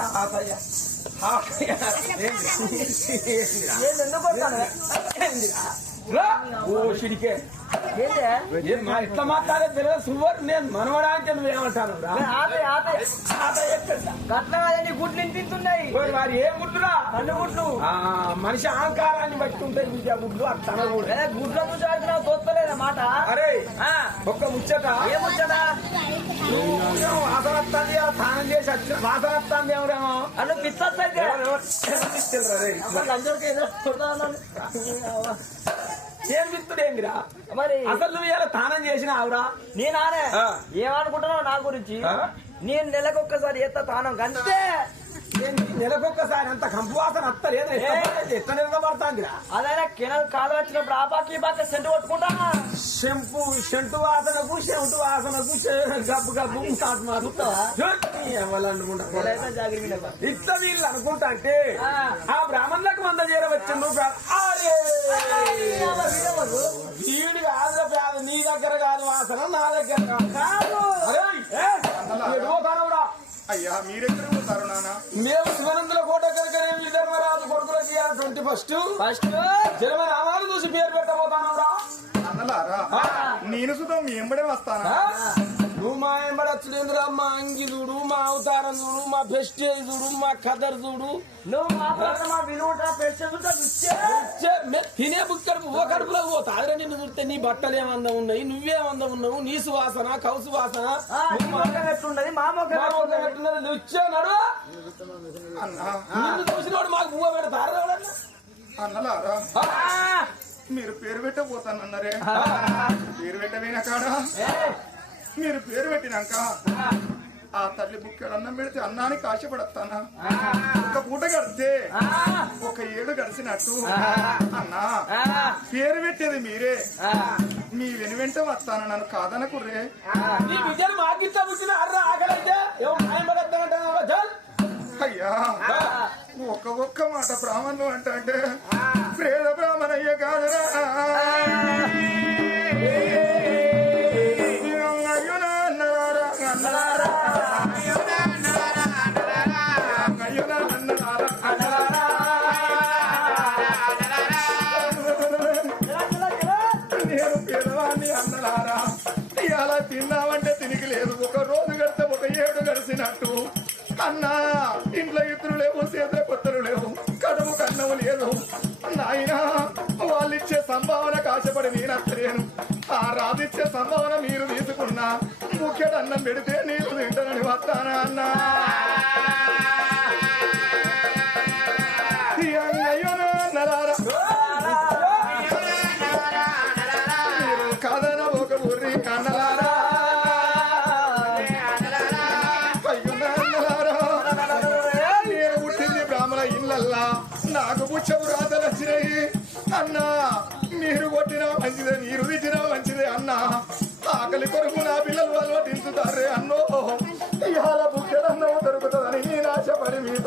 ఏందిరా ఆశయ్య ఏందిరా? ఏంది? ఎందుకు. ఓ షిడికే ఇట్లా మాట్లాడే తెలియదు సువర్ నేను మనవడానికి నువ్వేమంటాను రా? ఆపే ఆపే. ఆశయ్య ఎక్కడ? గట్ల కాదండి గుడ్లు తింటున్నాయి మరి ఏం గుడ్డురా కన్ను గుడ్లు. ఆ, మనిషి అహంకారాన్ని బట్టి ఉంటాయి విద్యా గుడ్లు అట్లా కూడా ఏ, గుడ్ల నుంచి ఆడుతున్నావు తోస్తలేదు మాట? అరే ఒక్క ముచ్చట. ఏమొచ్చదా నువ్వు వాసన వస్తుంది కదా, స్నానం చేసి వచ్చిన వాసన వస్తుంది ఎవరేమో అన్ను పిచ్చొచ్చైతే లంచోకి ఏదో. ఏం విత్తుడు ఏందిరా మరి అసలు నువ్వు ఇలా స్నానం చేసిన ఆవురా నేనానే. ఏమనుకుంటున్నావు నా గురించి? నేను నెలకొక్కసారి ఎత్త తానం అంతే ఏంది? నెలకొక్కసారి అంత కంపు వాసన వస్తలేదు ఎట్లా నిలబడుతుందిరా? అదైనా కెనల్ కాలు వచ్చినప్పుడు ఆ బాకి ఈ బాకి సెంటు కొట్టుకుంటా. షెంపు షెంటు వాసనకు షెంటు వాసనకు గబ్బు గబ్బు. ఇట్లా వీళ్ళు అనుకుంటా అంటే ఆ. బ్రాహ్మణులకు మంద చేరవచ్చిండు వీడు కాదు నీ దగ్గర కాదు వాసన నా దగ్గర కాదు అరే, ఏ, ఎటు పోతానవురా? అయ్యా మీరెక్కడ పోతారు నాన్న మేము శివనందుల కోట కనుకనే విధర్మరాజు కొడుకులకి ట్వంటీ ఫస్ట్. ఫస్ట్. జన్మ నామాలు చూసి పేరు పెట్టబోతానవురా అన్నలారా ఆ. నేను సుతం ఎంబడే వస్తానా? నువ్వు మా ఎంబడచ్చులేదురా మా అంగి చూడు మా అవతారం చూడు మా ఫెస్టేజ్ చూడు మా కదర్ చూడు నువ్వు తినే బుక్కడు ఓ కడుపులో పోతా. అదే నిన్ను చూస్తే నీ బట్టలు ఏమందం ఉన్నాయి నువ్వేమందం ఉన్నావు నీ సువాసన కౌసు వాసన. నువ్వు? నువ్వు అన్నా. నిన్ను చూసినోడు మాకు పువ్వ పెడతారు? అన్నలారా! మీరు పేరు పెట్టబోతానన్నారే పేరు పెట్టపోయిన కాడా? మీరు పేరు పెట్టినాక ఆ తల్లి బుక్కడు అన్నం పెడితే అన్నానికి ఆశపడతానా? ఒక పూట గడితే ఒక ఏడు గడిచినట్టు. అన్నా పేరు పెట్టేది మీరే. మీ వెను వెంట వస్తాను నన్ను కాదనకుర్రే. అయ్యా ఒక్క ఒక్క మాట బ్రాహ్మణులు అంటే అంటే ప్రేద బ్రాహ్మణయ్య కాదురా. పెడితే నీళ్ళు తింటానని వస్తానా అన్నా.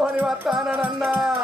ఆశపడి మీతో అని వస్తానన్నా ఇక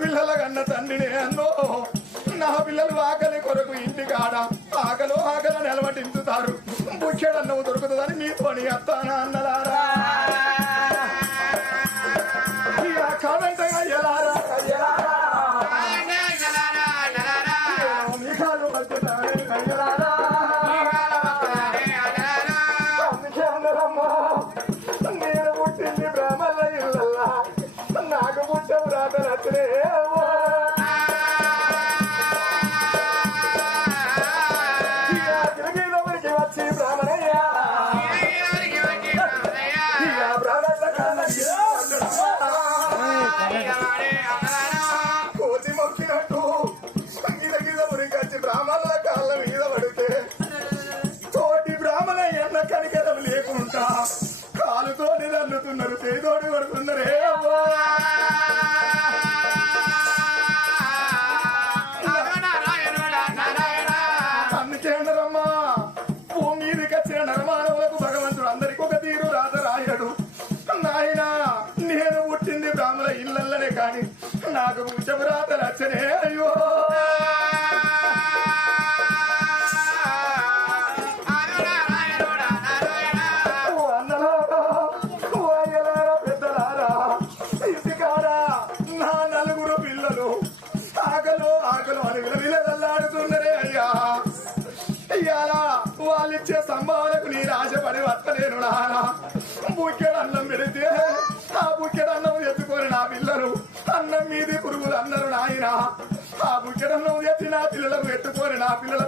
పిల్లల కన్న తండ్రిని అన్నో. నా పిల్లలు ఆకలి కొరకు ఇంటికాడ పిల్లల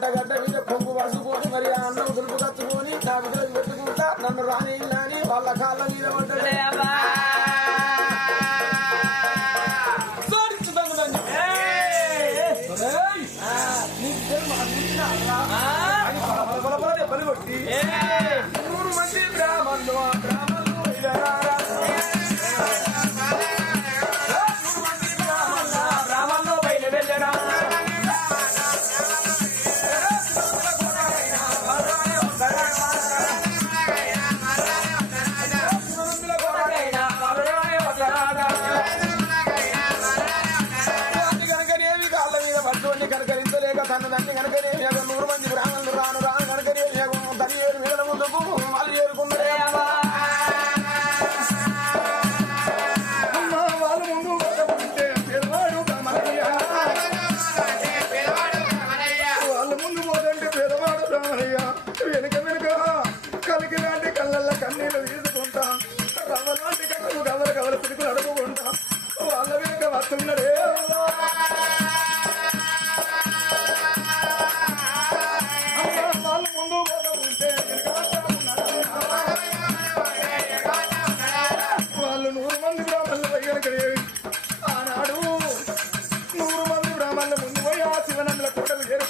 వారెత్తే పెంటగడ్డ మీద కొంగు వసుకొని మరి ఆ అన్నం దులుపు కచ్చుకొని నా బిడ్డలకు పెట్టుకుంటా నన్ను రాని అని వాళ్ళ కాళ్ళ మీద పడ్డలే సాధించుతాను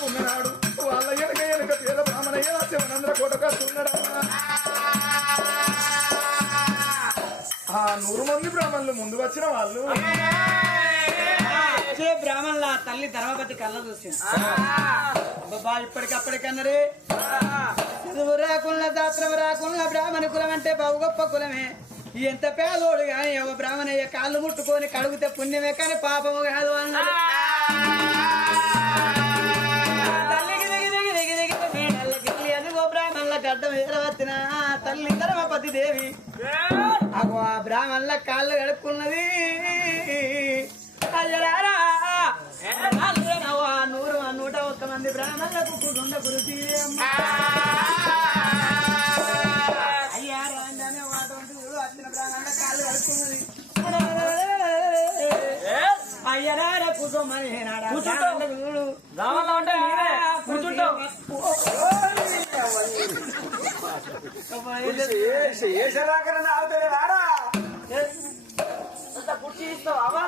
చేరుకున్నాడు వాళ్ళ ఎనక ఎనక పేద బ్రాహ్మణయ్య వస్తున్నాడు ఆ నూరు మంది బ్రాహ్మణులు ముందు వచ్చిన వాళ్ళు. వచ్చే బ్రాహ్మణుల? తల్లి ధర్మపతి కళ్ళ చూసింది. బాబా ఇప్పటికప్పటికన్నరే. చదువు రాకున్న శాస్త్రం రాకున్న బ్రాహ్మణ కులం అంటే బహు గొప్ప కులమే. ఎంత పేదోడు కానీ ఒక బ్రాహ్మణయ్య కాళ్ళు ముట్టుకొని కడుగుతే పుణ్యమే కానీ పాపము కాదు అన్నాడు. గడ్డ మీద వచ్చిన తల్లి ధర్మపతి దేవి అగో ఆ బ్రాహ్మణుల కాళ్ళు అల్లేనవ్వ, నూరు నూట ఒక్క మంది బ్రాహ్మణులకు కుటుంబ కురిసి అయ్యా రాందనే వాటంటూ వచ్చిన బ్రాహ్మణుల కాళ్ళు కడుక్కున్నది. అయ్యరారా కూర్చోమని కూర్చుంటాడు అంటే నేనే కూర్చుంటావు కుర్చీ ఇస్తావా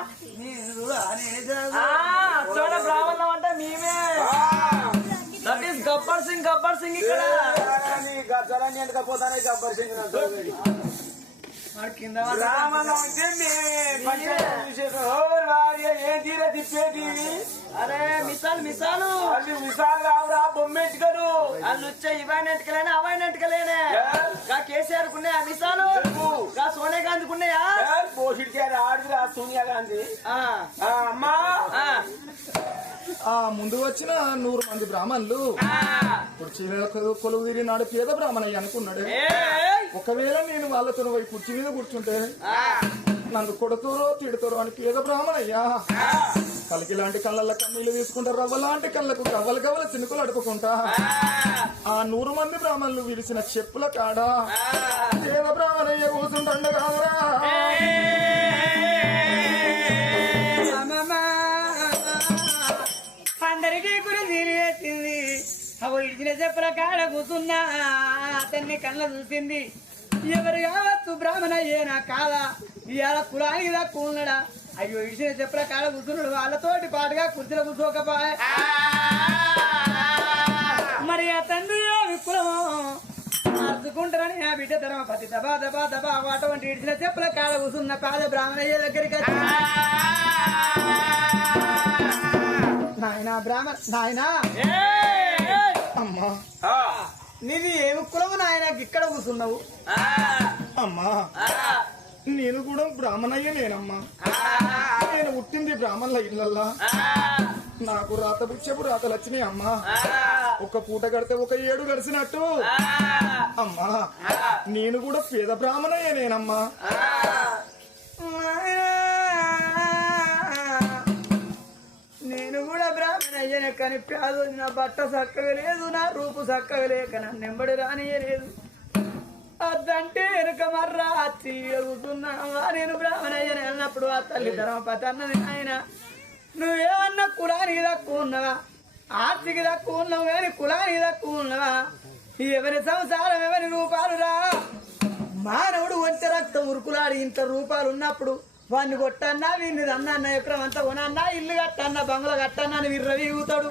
చూడ బ్రాహ్మణం అంటే మేమే. దట్ ఈస్ గబ్బర్ సింగ్ గబ్బర్ సింగ్ ఇక్కడ వాడు కింద అరే మిసాలు మిసాలు. విశాల్ బొమ్మెట్టుకను ఇవైన అవైన గా కేసీఆర్ కున్నాయా మిసాలు. గా సోనియా గాంధీ కున్నాయా? సోనియా గాంధీ. ఆ, ఆ, అమ్మా. ఆ, ఆ ముందు వచ్చిన నూరు మంది బ్రాహ్మణులు. ఆ. ఇప్పుడు చీరల కొలువు తిరిగినాడు పేద బ్రాహ్మణయ్య అనుకున్నాడు! ఒకవేళ నేను వాళ్ళతో పోయి కుర్చీ మీద కూర్చుంటే నన్ను కొడుతురో తిడుతురో అని పేద బ్రాహ్మణయ్యా. కలికి లాంటి కళ్ళల్లో కన్నీళ్ళు తీసుకుంటా రవ్వ. లాంటి కళ్ళకు గవ్వలు గవ్వల చినుకులు అడుపుకుంటా. ఆ. నూరు మంది బ్రాహ్మణులు విరిసిన చెప్పుల కాడ. పేద బ్రాహ్మణయ్య అమ్మమ్మ, అందరికీ కూడా తెలియచ్చింది అవు ఇచ్చిన చెప్పుల కాడ కూర్చున్నా అతన్ని కళ్ళ చూసింది. ఎవరు కావచ్చు బ్రాహ్మణ ఏనా కాదా? ఇవాళ కులానికి తక్కువ ఉన్నాడా అయ్యో ఇచ్చిన చెప్పుల కాడ కూర్చున్నాడు. వాళ్ళతోటి పాటుగా కుర్చీలో కూర్చోకపోయా. మరి ఆ తండ్రి ఏమి కులమో మార్చుకుంటారని ఆ బిడ్డ ధర్మ పతి. దబా దబా దబా అటువంటి ఇడిచిన చెప్పుల కాడ కూర్చున్న పాద బ్రాహ్మణయ్య దగ్గరికి నాయనా బ్రాహ్మణ నాయనా! అమ్మా! నీది ఏమి కులము నాయన ఇక్కడ కూర్చున్నావు? అమ్మా! నేను కూడా బ్రాహ్మణయ్య నేనమ్మా. నేను పుట్టింది బ్రాహ్మణుల ఇళ్ళల్లా. నాకు రాత భిక్షపు రాతలు వచ్చినాయి అమ్మా. ఒక పూట గడితే ఒక ఏడు గడిచినట్టు అమ్మా నేను కూడా పేద బ్రాహ్మణయ్య నేనమ్మా. నేను కూడా బ్రాహ్మణయ్యనే కానీ పేద నా బట్ట చక్కగా లేదు నా రూపు చక్కగా లేక నన్ను ఎంబడి రానియలేదు అద్దంటే వెనుక మర్రా అచ్చి ఎగుతున్నావా నేను బ్రాహ్మణయ్యని అన్నప్పుడు ఆ తల్లి ధర్మపతి అన్నది ఆయన నువ్వేమన్నా కులానికి తక్కువ ఉన్నవా? ఆస్తికి తక్కువ ఉన్నావు కానీ కులానికి తక్కువ ఉన్నవా? ఎవరి సంసారం ఎవరి రూపాలు రా? మానవుడు వంట రక్తం ఉరుకులాడి ఇంత రూపాలు ఉన్నప్పుడు వాడిని కొట్టన్నా వీడిని రన్నా ఎక్కడ అంతా కొనన్నా ఇల్లు కట్టన్నా బంగ్లా కట్టన్నా అని విర్ర ఊతాడు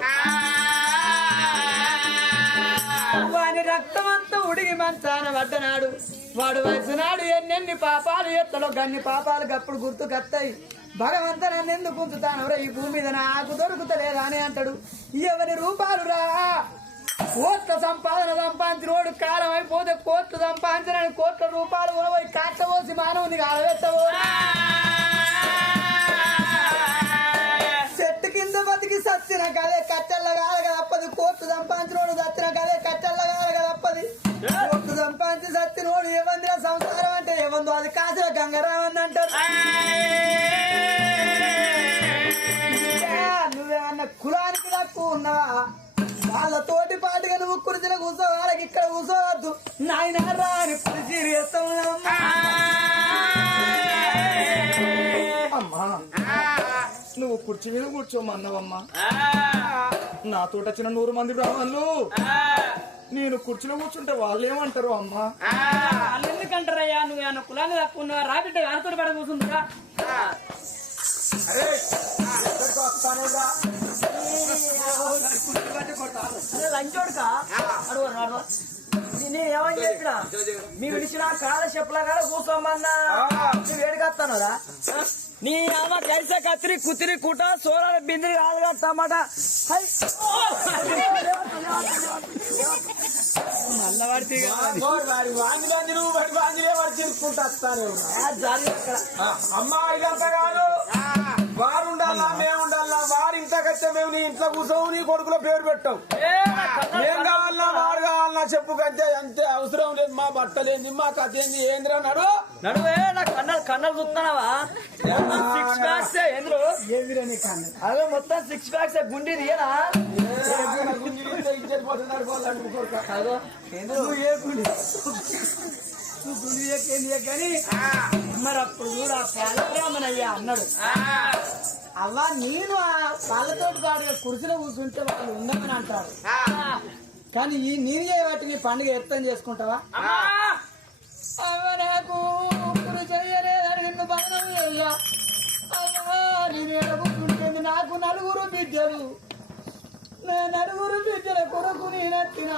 వాని రక్తం అంతా ఉడిగి మంచాన పడ్డనాడు. వాడు వయసు నాడు ఎన్నెన్ని పాపాలు ఎత్తలో గన్ని పాపాలు గప్పుడు గుర్తుకొస్తాయి భగవంత నన్ను ఎందుకు ఉంచుతాను రా ఈ భూమి మీద నాకు దొరుకుతలేదా అని అంటాడు. ఎవరి రూపాలు రా? కోట్ల సంపాదన సంపాదించినోడు కాలం అయిపోతే కోట్లు సంపాదించిన కోట్ల రూపాయలు పోయి కాట్ల మానవుని కాలవెత్తవో కుర్చీ మీద కూర్చోమన్నావమ్మా నాతో వచ్చిన నూరు మంది బ్రాహ్మణులు నేను కుర్చీలో కూర్చుంటే వాళ్ళు ఏమంటారు అమ్మా వాళ్ళు ఎందుకంటారయ్యా నువ్వు ఏమన్నా కులాన్ని తక్కువ రాబిడ్డ వాళ్ళతో పడ కూర్చుందిరా లంచోడుకా అడుగు అడుగు నేను ఏమని చెప్పినా మీ విడిచిన కాల చెప్పుల కాడ కూర్చోమన్నా. నువ్వు నీ అమ్మ కైసే కత్తిరి కుత్తిరి కుట సోరాల బిందిరి కాదుగా టమాటా హై. మళ్ళా పడితే ఇక అది. వాడి వాంగి వాంగి నువ్వు వాడి వాంగిలే వాడు చిరుక్కుంటూ వస్తానే. ఉన్నా ఆ జాలి అక్కడ. ఆ, అమ్మా ఇదంతా కాదు. వారు ఉండాలా వచ్చే మేము నీ ఇంట్లో కూర్చోవు నీ కొడుకులో పేరు పెట్టాం. ఏం కావాలన్నా వాడు కావాలన్నా చెప్పు కంటే అంతే అవసరం లేదు మా బట్టలేంది మా కథ ఏంది ఏంద్రా నడు? నడువే నా కన్నలు కన్నలు చూస్తున్నావా? సిక్స్ ఎందులో ఏందిరా? అదే మొత్తం సిక్స్ ప్యాక్స్ గుండి. అదో. నువ్వు ఏ గుండి? నువ్వు గుండి ఏకేంది కానీ మరి అప్పుడు చూడు ఆ పేదరామనయ్య అన్నాడు. అవ్వా నేను వాళ్ళతో కుర్చీలో కూర్చుంటే వాళ్ళు ఉండమని అంటారు. కానీ ఈ నేను చేయబట్టి నీ పండుగ ఎత్తం చేసుకుంటావా? నాకు నిన్ను చెయ్యా. నేను నాకు నలుగురు బిడ్డలు. నా నలుగురు బిడ్డల కొరకు నేనెత్తిన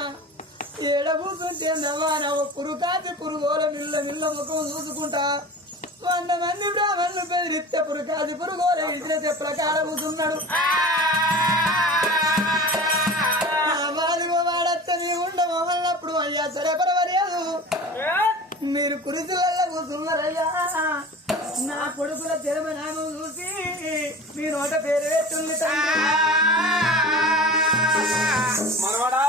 ఏడబూసుంటే నవ్వాన పురు కాచి పురుగోల మిల్ల మిల్ల ముఖం చూసుకుంటా. వంద మంది బ్రాహ్మణులు బెదిరిస్తే పురు కాచి పురుగోల ఇచ్చిన ప్రకారం కూతున్నాడు కూర్చున్నాడు ఉండ అయ్యా సరే పర్వాలేదు. మీరు కురిసిలల్లో కూర్చున్నారయ్యా నా కొడుకుల జన్మ నామం చూసి మీ నోట పేరు పెట్టుంది మనవాడా?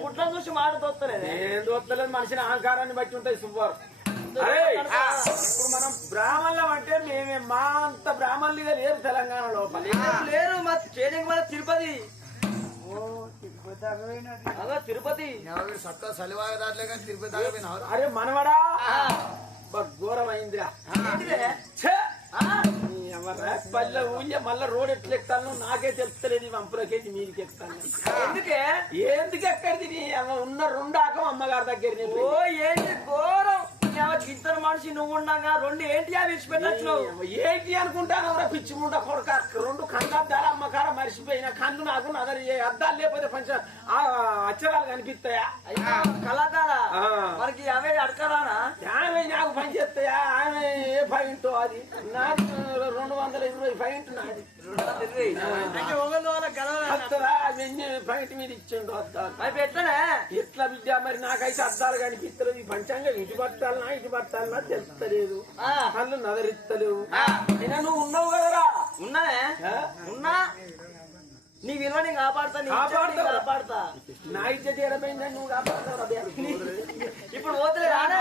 గుడ్లను చూసి మాట తోస్తలేదు ఏం చూస్తలేదు మనిషిని అహంకారాన్ని బట్టి ఉంటాయి సుబ్బారు అరే ఇప్పుడు మనం బ్రాహ్మణులం అంటే మేమే మా అంత బ్రాహ్మణులుగా లేరు తెలంగాణ లోపల. లేరు మా చేనికి మన తిరుపతి. తిరుపతి సత్తా సలివాగ దాట్లే కానీ తిరుపతి అరే మనవడా? బా, ఘోరం అయిందిరా ఏంటిదే? ఛే! నీ అమ్మరా, పల్లె ఊళ్ళో మళ్ళా రోడ్ ఎట్లా ఎక్కుతాను నాకే తెలుస్తలేదు ఈ వంపులకేసి మీదికి ఎక్కుతాను ఎందుకే ఎందుకు ఎక్కడిది నీ అమ్మ ఉన్న రెండు ఆకం అమ్మగారి దగ్గర ఓ ఏంటి ఘోరం ఇద్దరు మనిషి నువ్వు ఉండగా రెండు ఏంటి అవి విడిచిపెట్టచ్చు ఏంటి అనుకుంటాను పిచ్చి ముండ కొడక. రెండు కండద్దాల అమ్మకార మరిచిపోయిన కన్ను నాకు నదరి అద్దాలు లేకపోతే పంచ ఆ అక్షరాలు కనిపిస్తాయా? కళాకారా. మనకి అవే అడకరానా? ఆమె నాకు పని చేస్తాయా? ఆమె ఏ పాయింట్ అది? నాకు రెండు వందల ఇరవై పాయింట్ నాది. పాయింట్ మీద ఇచ్చిండు అద్దాలు. మరి ఎట్లనే? ఎట్లా బిడ్డ మరి నాకైతే అద్దాలు కనిపిస్తలేదు ఈ పంచాంగం ఇటు పట్టాలనా ఇటు పట్టాలనా తెలుస్తలేదు. కళ్ళు నదరిస్తలేవు నువ్వు ఉన్నావు కదరా. ఉన్నానే? ఉన్నా? నీ విలువ నేను కాపాడుతా కాపాడుతావు. కాపాడుతా. నా ఇజ్జత ఏడమైందని నువ్వు కాపాడుతావు. ఇప్పుడు పోతలే రానే.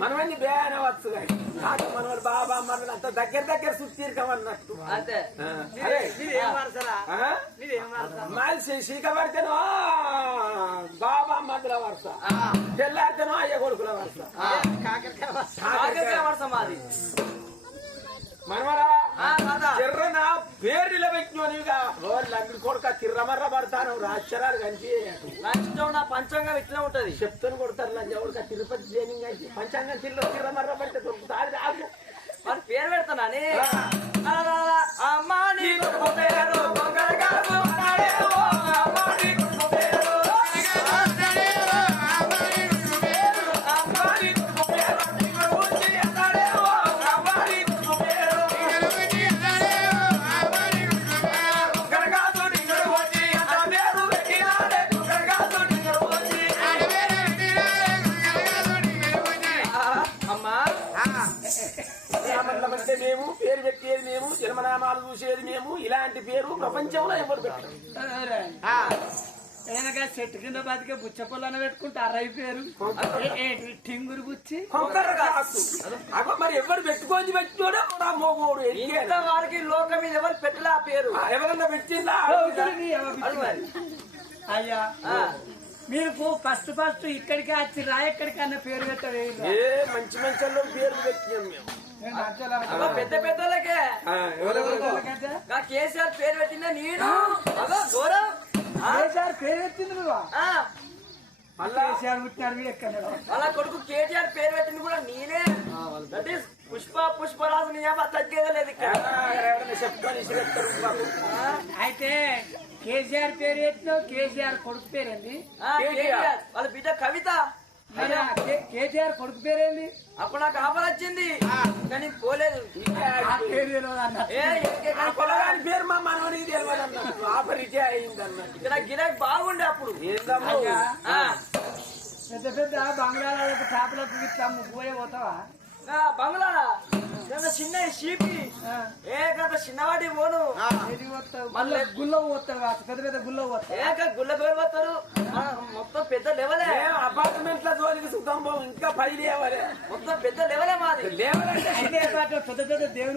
మనమని బే అనవచ్చు కానీ నాకు మనవాడు బాబా మన అంత దగ్గర దగ్గర సుత్తీర్కమన్నట్టు శీక పడితేనో బాబా మధ్యల వరుస. తెల్లారితేనో అయ్య కొడుకుల వరుస. కాకరకాయ వరుస. మాది. మనమరా? ఎర్రన పేరు నిలబెట్టినోనివిగా లంగిడి కొడుక తిర్రమర్ర పడతాను రాశ్చరాలు కనిపి నా పంచాంగం ఇట్లా ఉంటది. చెప్తాను కొడతారు లంజవుడికి తిరుపతి జైనింగ్ అయితే పంచాంగం తిర్ర తిర్రమర్ర పడితే దొరుకుతాది రాదు మరి పేరు పెడతానని అమ్మా నీకు పేరు? ఎవరు వెనక చెట్టు కింద బతికే బుచ్చ పొలాన్ని పెట్టుకుంటే ఏంటి టింగురు బుచ్చి? మరి ఎవరు పెట్టుకొని ఇంత వారికి లోకం మీద ఎవరు పెట్టలే పేరు? ఎవరన్నా పెట్టిందా? అయ్యా మీకు ఫస్ట్ ఫస్ట్ ఇక్కడికి వచ్చి రా ఎక్కడికి అన్న పేరు పెట్టరు ఏ మంచి మంచి పేరు పెట్టినాం మేము. పెద్ద పెద్దలకే. కేసీఆర్ పేరు పెట్టిన నేను ఆ, కేసీఆర్ పేరు పెట్టింది నువ్వు. వాళ్ళ కొడుకు కేటీఆర్ పేరు పెట్టింది కూడా నేనే. దట్ ఈస్ పుష్ప పుష్పరాజు నీ అమ్మ తగ్గేదే లేదు. అయితే కేసీఆర్ పేరు పెట్టినావు కేసీఆర్ కొడుకు ఆ, కేటీఆర్. వాళ్ళ బిడ్డ కవిత. మరి ఆ కే- కేసీఆర్ కొడుకు పేరేంది? అప్పుడు నాకు ఆఫర్ వచ్చింది. కానీ పోలేదు. పేరు మా మనవడికి తెలియదు అన్నట్టు ఆపరిచే అయింది అన్నట్టు ఇక్కడ గిరాక్ బాగుండే అప్పుడు. పెద్ద పెద్ద బంగ్లాలకు చేపలకు ఇట్లా పోయే పోతావా? బంగ్లా. చిన్న షీపి. ఏ గంత చిన్నవాటి పోను. మళ్ళీ గుల్లో పోతావు కాదు పెద్ద పెద్ద గుల్లో పోతావు. ఏ గుళ్ళ పేరు పోతారు మొత్తం పెద్ద లెవలే మేము అపార్ట్మెంట్ల జోలికి సుఖం పోం ఇంకా పై లేవలే. మొత్తం పెద్ద లెవలే మాది. లేవలంటే పెద్ద పెద్ద దేవుని